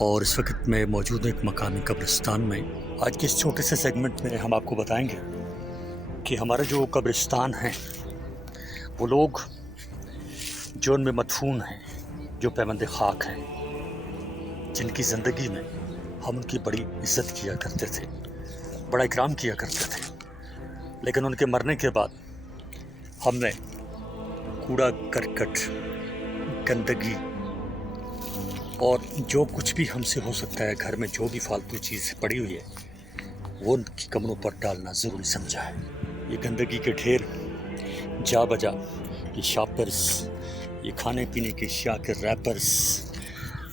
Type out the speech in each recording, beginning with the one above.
और इस वक्त मैं मौजूद हूँ एक मकामी कब्रिस्तान में। आज के इस छोटे से सेगमेंट में हम आपको बताएंगे कि हमारे जो कब्रिस्तान हैं वो लोग जो उनमें मदफून हैं, जो पैबंद खाक हैं, जिनकी ज़िंदगी में हम उनकी बड़ी इज़्ज़त किया करते थे, बड़ा इकराम किया करते थे, लेकिन उनके मरने के बाद हमने कूड़ा करकट, गंदगी और जो कुछ भी हमसे हो सकता है, घर में जो भी फालतू चीज़ पड़ी हुई है वो उनकी कमरों पर डालना ज़रूरी समझा है। ये गंदगी के ढेर जा बजा, ये शापर्स, ये खाने पीने की अशिया के रैपर्स,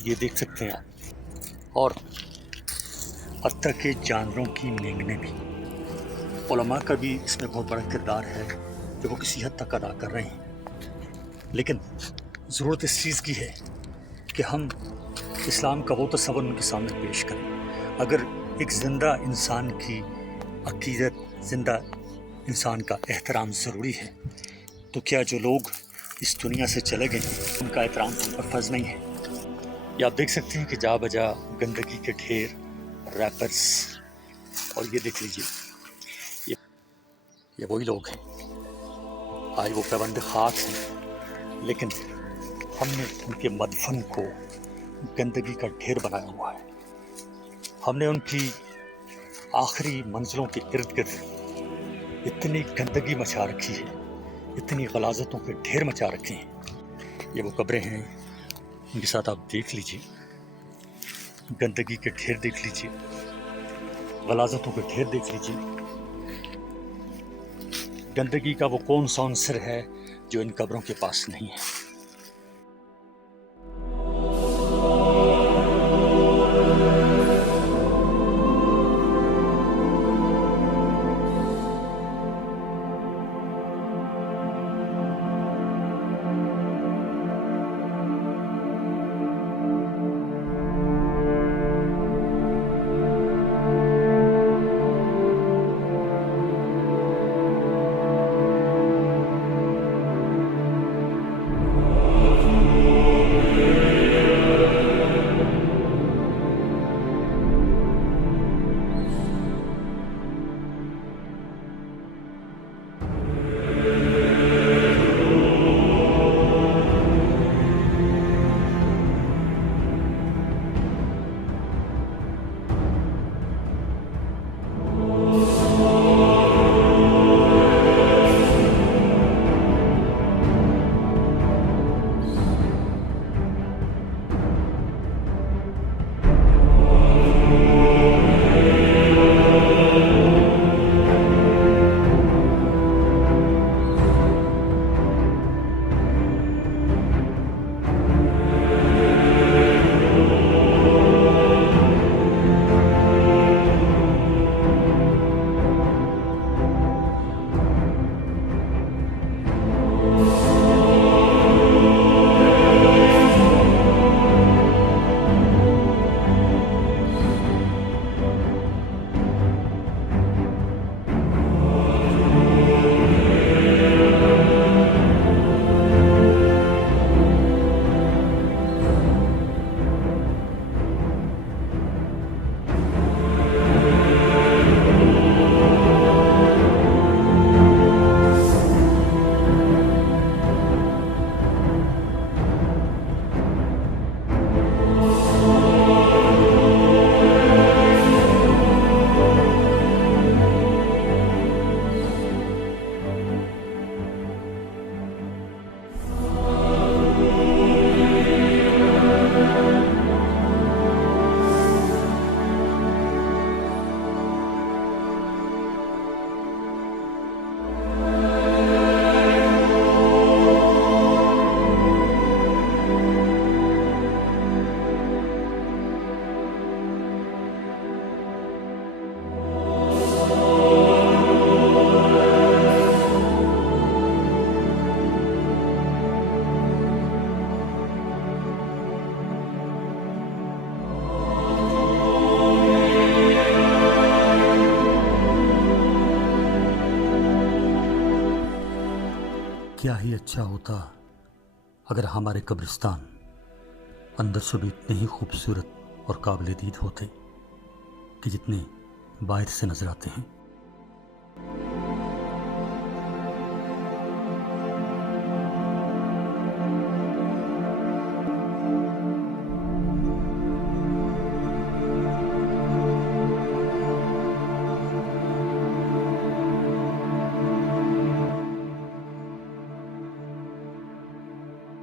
ये देख सकते हैं आप, और हत्ता के जानवरों की नेंगने भी। उलमा का भी इसमें बहुत बड़ा किरदार है जो वो किसी हद तक अदा कर रहे हैं, लेकिन ज़रूरत इस चीज़ की है कि हम इस्लाम का वो तस्वर उनके सामने पेश करें। अगर एक ज़िंदा इंसान की अक़ीदत, ज़िंदा इंसान का एहतराम ज़रूरी है, तो क्या जो लोग इस दुनिया से चले गए उनका एहतराम उन पर फ़र्ज़ नहीं है? ये आप देख सकते हैं कि जा बजा गंदगी के ढेर, रैपर्स, और ये देख लीजिए ये वही लोग हैं। आज वो पैबंद खाक हैं, लेकिन हमने उनके मदफन को गंदगी का ढेर बनाया हुआ है। हमने उनकी आखिरी मंजिलों के इर्द गिर्द इतनी गंदगी मचा रखी है, इतनी गलाजतों के ढेर मचा रखे हैं। ये वो कब्रें हैं, उनके साथ आप देख लीजिए, गंदगी के ढेर देख लीजिए, गलाजतों के ढेर देख लीजिए। गंदगी का वो कौन सा अंसर है जो इन कब्रों के पास नहीं है? क्या ही अच्छा होता अगर हमारे कब्रिस्तान अंदर से भी इतने ही खूबसूरत और काबिल दीद होते कि जितने बाहर से नजर आते हैं।